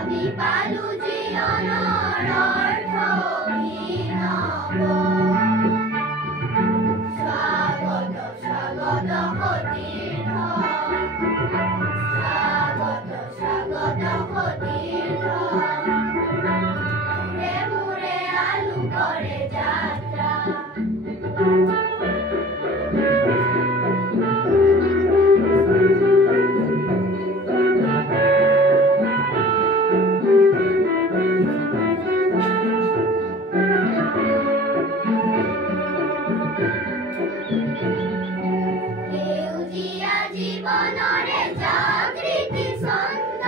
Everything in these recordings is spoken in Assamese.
আমি পালু জীৱনৰ অৰ্থ অভিনৱ। স্বাগত স্বাগত সতীৰ্থ, স্বাগত স্বাগত সতীৰ্থ, মূৰে মূৰে আলোকৰে যাত্ৰা। সেউজীয়া জীৱনৰে জাগৃতি ছন্দ,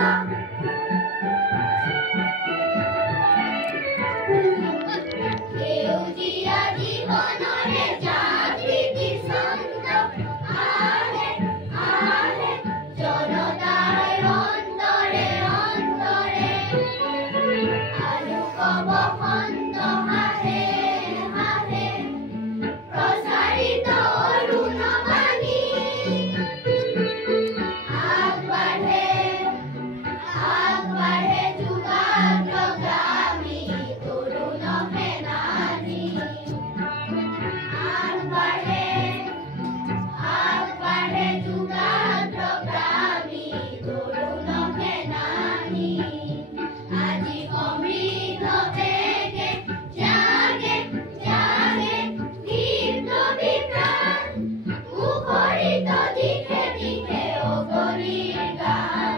সেউজীয়া জীৱনৰে জাগৃতি ছন্দ, আহে আহে জনতাৰ অন্তৰে অন্তৰে, আলোক বসন্ত হাহে হাহে প্ৰচাৰিত অৰুণবাণী। আগবাঢ়ে আগবাঢ়ে যুগাগ্ৰগামী তৰুণ সেনানী। আগবাঢ়ে আগবাঢ়ে যুগাগ্ৰগামী তৰুণ সেনানী। আজি সমৃদ্ধ বেগে জাগে জাগে দীপ্ত বিপ্ৰাণ, মুখৰিত দিশে দিশে অগণিৰ গান,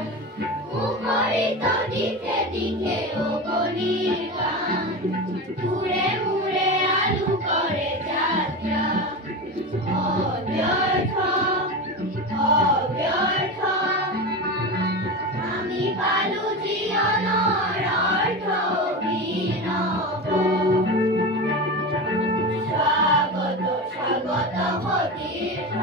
মুখৰিত দিশে দিশে অগণিৰ গান। মূৰে মূৰে আলোকৰে যাত্ৰা, অব্যৰ্থ অব্যৰ্থ। আমি পালো জীৱনৰ অৰ্থ অভিনৱ। স্বাগত স্বাগত সতীৰ্থ।